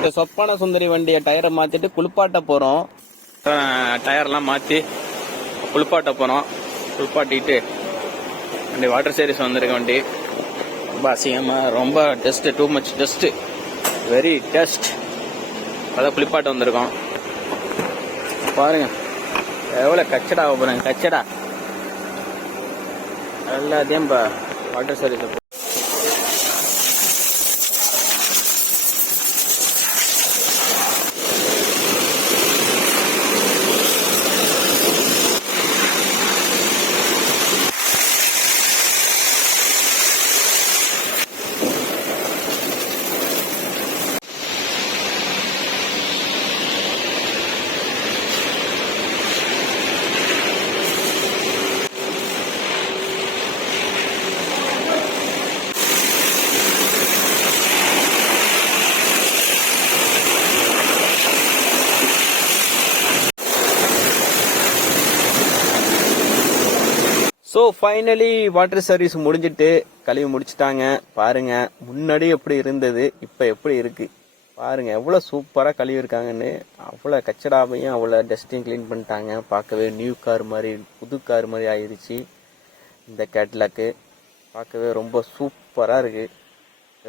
இந்த சொப்பான சுந்தரி வண்டியை டயரை மாத்திட்டு குளிப்பாட்ட போறோம். டயர்லாம் மாத்தி குளிப்பாட்ட போறோம். குளிப்பாட்டிட்டு வண்டி வாட்டர் சர்வீஸ் வந்திருக்க வண்டி. ரொம்ப அசிங்கமா ரொம்ப dust too much dust very dust அதான் குளிப்பாட்ட வந்திருக்கோம். பாருங்க. எவ்வளவு கச்சடா போறாங்க கச்சடா. எல்லாத்தையும் water service so finally water service முடிஞ்சிட்டு கழுவி முடிச்சிட்டாங்க. பாருங்க முன்னாடி எப்படி இருந்தது இப்போ எப்படி இருக்கு. பாருங்க எவ்வளோ சூப்பராக கழுவி இருக்காங்கன்னு அவ்வளோ கச்சடாவையும் அவ்வளோ டஸ்ட்டையும் க்ளீன் பண்ணிட்டாங்க. பார்க்கவே நியூ கார் மாதிரி புது கார் மாதிரி ஆயிடுச்சு இந்த கேட்லாக்கு பார்க்கவே ரொம்ப சூப்பராக இருக்குது